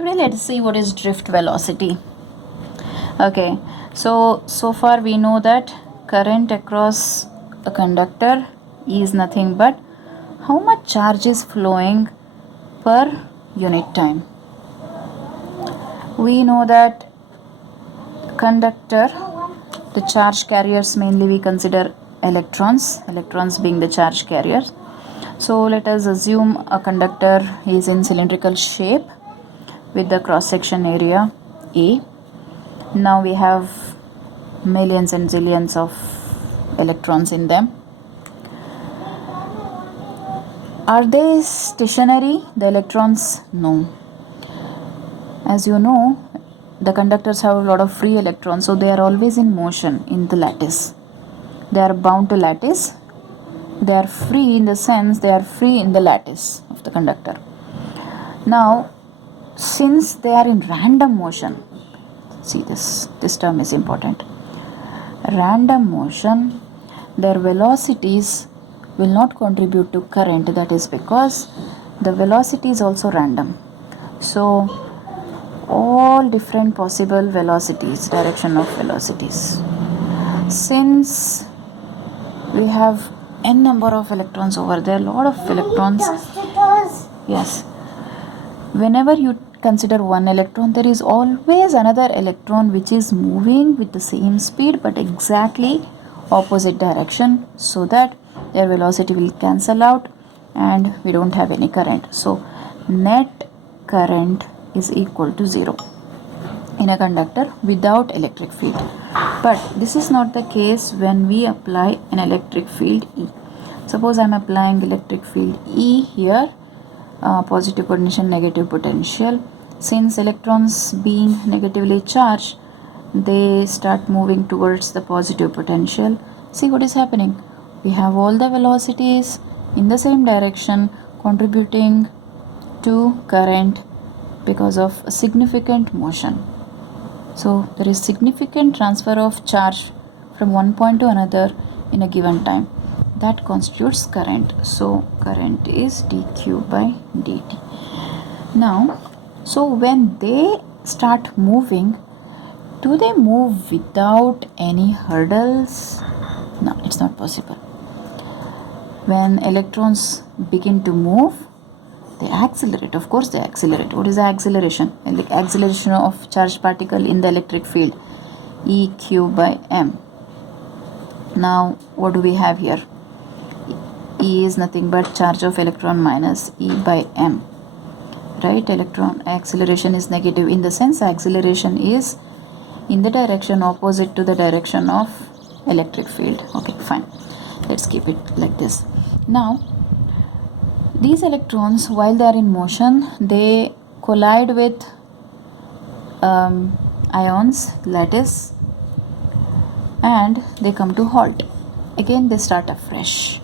Today let's see what is drift velocity. Okay, so far we know that current across a conductor is nothing but how much charge is flowing per unit time. We know that conductor, the charge carriers, mainly we consider electrons being the charge carriers. So let us assume a conductor is in cylindrical shape with the cross section area A. Now we have millions and zillions of electrons in them. Are they stationary, the electrons? No. As you know, the conductors have a lot of free electrons, so they are always in motion in the lattice. They are bound to lattice. They are free in the sense they are free in the lattice of the conductor. Now, since they are in random motion, see this term is important. Random motion, their velocities will not contribute to current. That is because the velocity is also random. So all different possible velocities, direction of velocities. Since we have n number of electrons over there, lot of electrons. Yes. Whenever you consider one electron, there is always another electron which is moving with the same speed but exactly opposite direction, so that their velocity will cancel out and we don't have any current. So net current is equal to 0 in a conductor without electric field. But this is not the case when we apply an electric field E. Suppose I am applying electric field E here, positive potential, negative potential. Since electrons being negatively charged, they start moving towards the positive potential. See what is happening. We have all the velocities in the same direction contributing to current because of a significant motion. So there is significant transfer of charge from one point to another in a given time. That constitutes current. So current is dq by dt. Now, so when they start moving, do they move without any hurdles? No, it's not possible. When electrons begin to move, they accelerate. Of course they accelerate. What is the acceleration? Acceleration of charged particle in the electric field, eq by m. Now what do we have here? E is nothing but charge of electron minus E by m, right? Electron acceleration is negative, in the sense acceleration is in the direction opposite to the direction of electric field. Okay, fine, let's keep it like this. Now these electrons, while they are in motion, they collide with ions, lattice, and they come to halt. Again they start afresh.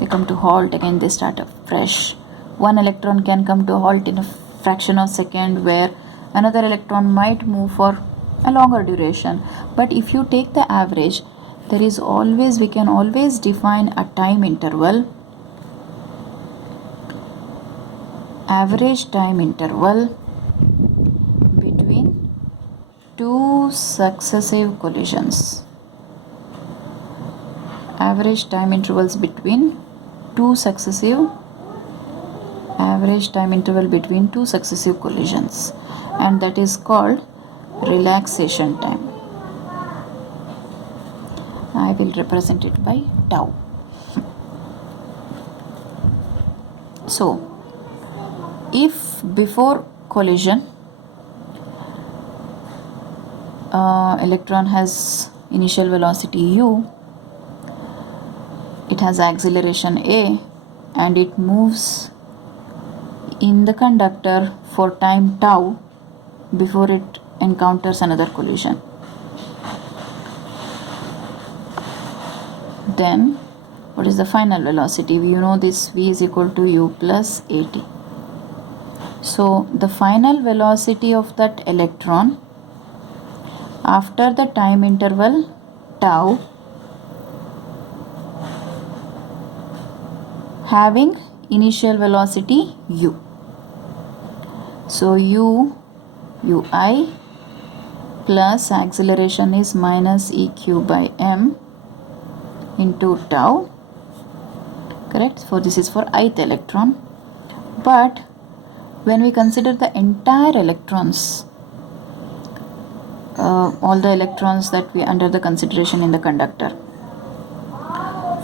They come to halt, again they start afresh. One electron can come to halt in a fraction of a second, where another electron might move for a longer duration. But if you take the average, there is always, we can always define a time interval, average time interval between two successive collisions. Average time intervals between two successive collisions, and that is called relaxation time. I will represent it by tau. So if before collision electron has initial velocity u, it has acceleration a, and it moves in the conductor for time tau before it encounters another collision, then what is the final velocity? You know this, v is equal to u plus at. So the final velocity of that electron after the time interval tau, having initial velocity u. So ui plus acceleration is minus eq by m into tau, correct? So this is for ith electron. But when we consider the entire electrons, all the electrons that we under the consideration in the conductor,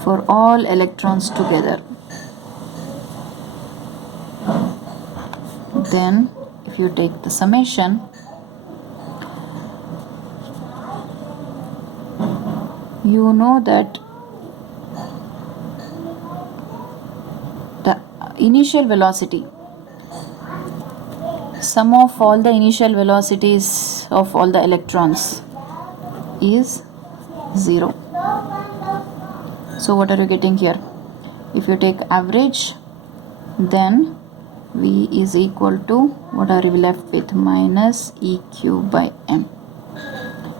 for all electrons together, then if you take the summation, you know that the initial velocity, sum of all the initial velocities of all the electrons is 0. So what are you getting here? If you take average, then v is equal to, what are we left with? Minus eq by m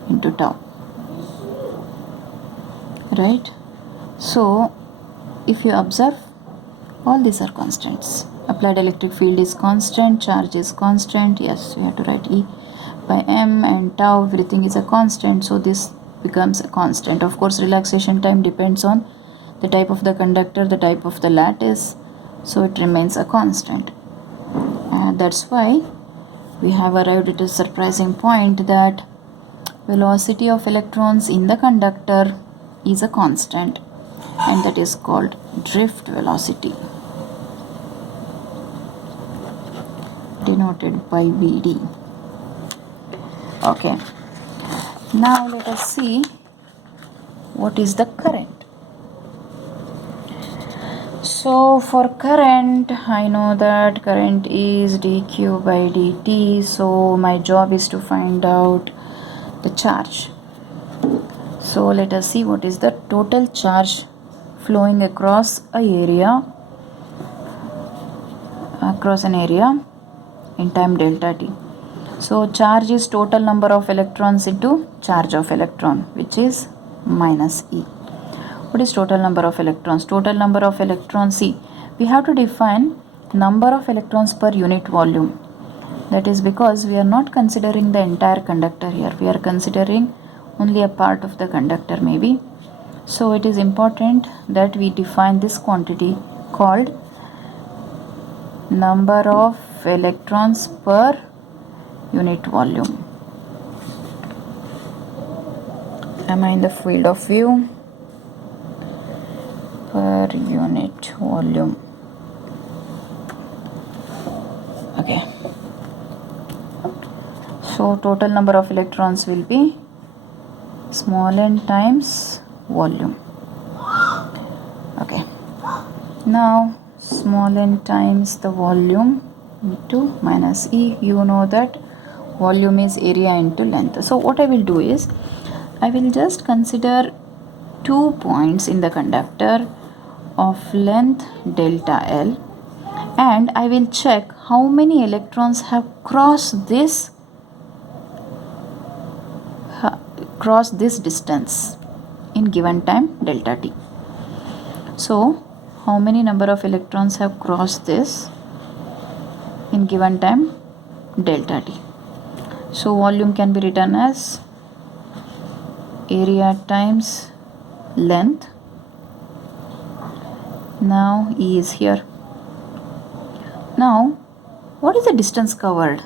into tau, right? So if you observe, all these are constants. Applied electric field is constant, charge is constant, yes, we have to write E by m, and tau, everything is a constant, so this becomes a constant. Of course, relaxation time depends on the type of the conductor, the type of the lattice, so it remains a constant. And that's why we have arrived at a surprising point that velocity of electrons in the conductor is a constant, and that is called drift velocity, denoted by Vd. Okay, now let us see what is the current. So for current, I know that current is dq by dt, so my job is to find out the charge. So let us see what is the total charge flowing across an area in time delta t. So charge is total number of electrons into charge of electron, which is minus E. What is total number of electrons? Total number of electrons, see, we have to define number of electrons per unit volume. That is because we are not considering the entire conductor here. We are considering only a part of the conductor maybe. So it is important that we define this quantity called number of electrons per unit volume. Am I in the field of view? Per unit volume. Okay. So total number of electrons will be small n times volume. Okay. Now small n times the volume into minus E. You know that volume is area into length. So what I will do is, I will just consider 2 points in the conductor of length delta L, and I will check how many electrons have crossed this distance in given time delta t. So how many number of electrons have crossed this in given time delta t? So volume can be written as area times length. Now E is here. Now what is the distance covered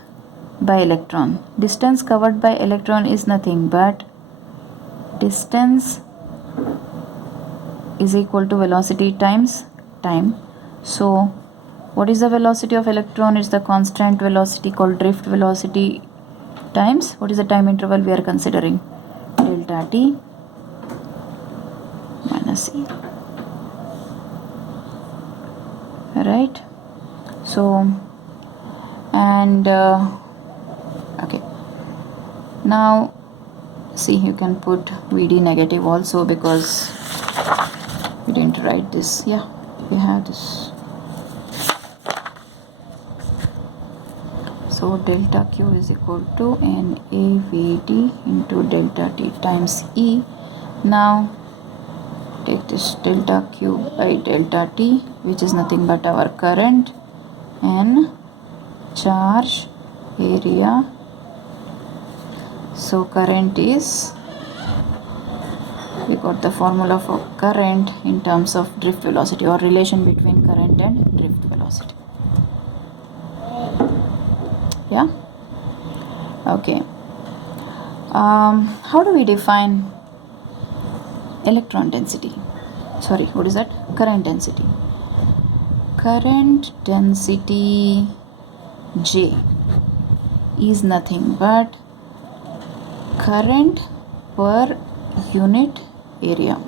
by electron? Distance covered by electron is nothing but distance is equal to velocity times time. So what is the velocity of electron? It's the constant velocity called drift velocity times, what is the time interval we are considering? Delta t minus E. Right? So and okay, now see, you can put Vd negative also because we didn't write this. Yeah, we have this. So delta Q is equal to NAVD into delta T times E. Now take this delta Q by delta T, which is nothing but our current, and charge area. So current is, we got the formula for current in terms of drift velocity, or relation between current and drift velocity. Yeah, okay. How do we define electron density? Sorry, what is that? Current density. Current density J is nothing but current per unit area.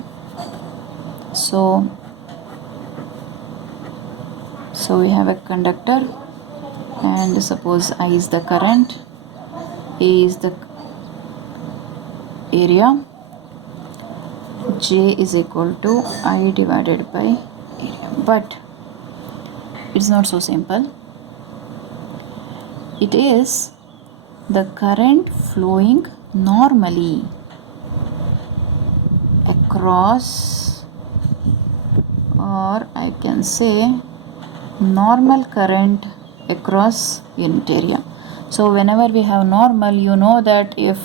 So we have a conductor, and suppose I is the current, A is the area, J is equal to I divided by area. But it's not so simple. It is the current flowing normally across, or I can say normal current across unit area. So whenever we have normal, you know that if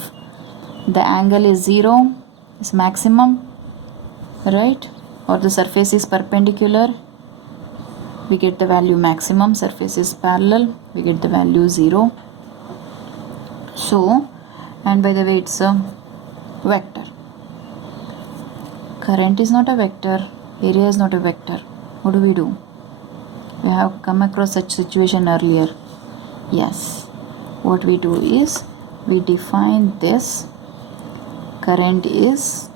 the angle is 0, is maximum, right? Or the surface is perpendicular, we get the value maximum. Surface is parallel, we get the value 0. So, and by the way, it's a vector. Current is not a vector, area is not a vector. What do? We have come across such situation earlier. Yes, what we do is we define this. Current is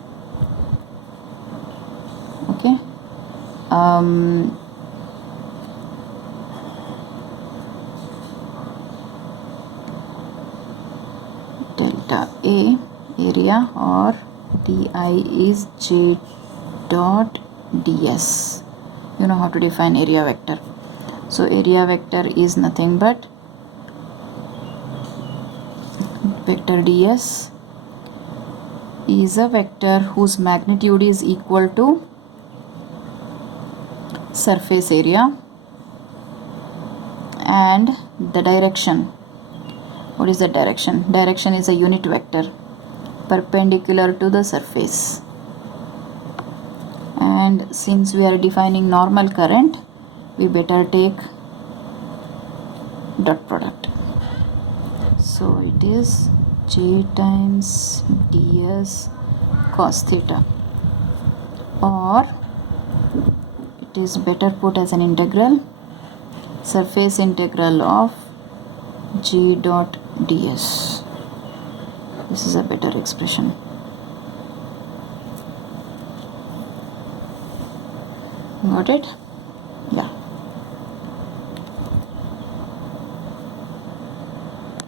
okay. Delta A area, or di is J dot ds. You know how to define area vector. So area vector is nothing but vector ds is a vector whose magnitude is equal to surface area, and the direction. What is the direction? Direction is a unit vector perpendicular to the surface. And since we are defining normal current, we better take dot product. So it is J times ds cos theta, or it is better put as an integral, surface integral of J dot ds. This is a better expression. Got it? Yeah.